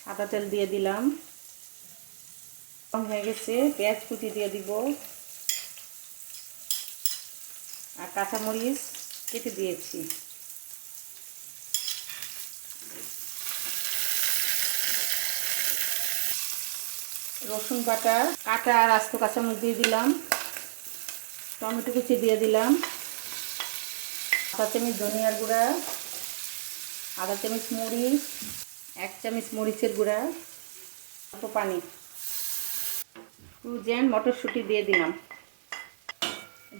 সাদা তেল দিয়ে দিলাম, হয়ে গেছে। পেঁয়াজ কুচি দিয়ে দিব আর কাঁচামরিচ কেটে দিয়েছি। রসুন বাটা, কাটা আর আস্ত কাঁচামরিচ দিয়ে দিলাম, টমেটো কুচি দিয়ে দিলাম, আধা চামচ ধনিয়ার গুঁড়া, আধা চামচ মরিচ, 1 চামচ মরিচের গুঁড়া, অল্প পানি, ফ্রোজেন মটরশুঁটি দিয়ে দিলাম,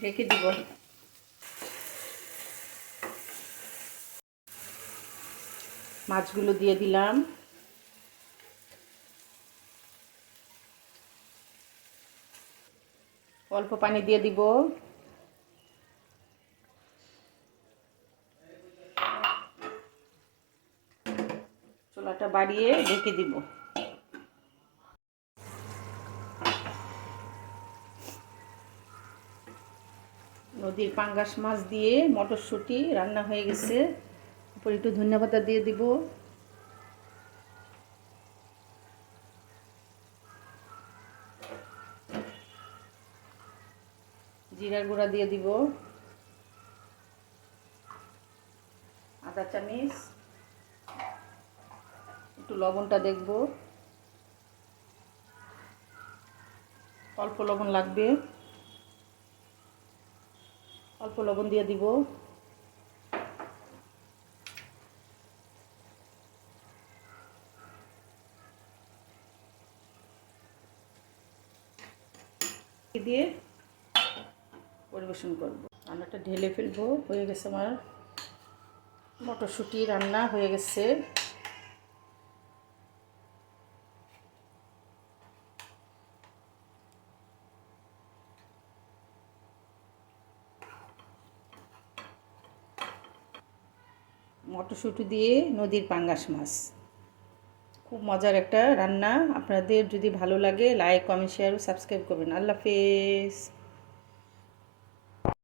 ঢেকে দিব। মাছগুলো দিয়ে দিলাম, অল্প পানি দিয়ে দিব, চুলাটা বাড়িয়ে ঢেকে দিব। নদীর পাঙ্গাস মাছ দিয়ে মটরশুঁটি রান্না হয়ে গেছে। উপরে একটু ধনিয়া পাতা দিয়ে দিব, জিরার গুঁড়া দিয়ে দিব, আধা চামচ, একটু লবণটা দেখব, অল্প লবণ লাগবে, অল্প লবণ দিয়ে দিব। দিয়ে পরিবেশন করব। রান্নাটা ঢেলে ফেলবো। হয়ে গেছে আমার মটরশুঁটি রান্না হয়ে গেছে। মটরশুঁটি দিয়ে নদীর পাঙ্গাস মাছ, খুব মজার একটা রান্না। আপনাদের যদি ভালো লাগে লাইক, কমেন্ট, শেয়ার ও সাবস্ক্রাইব করবেন। আল্লাহ হাফেজ।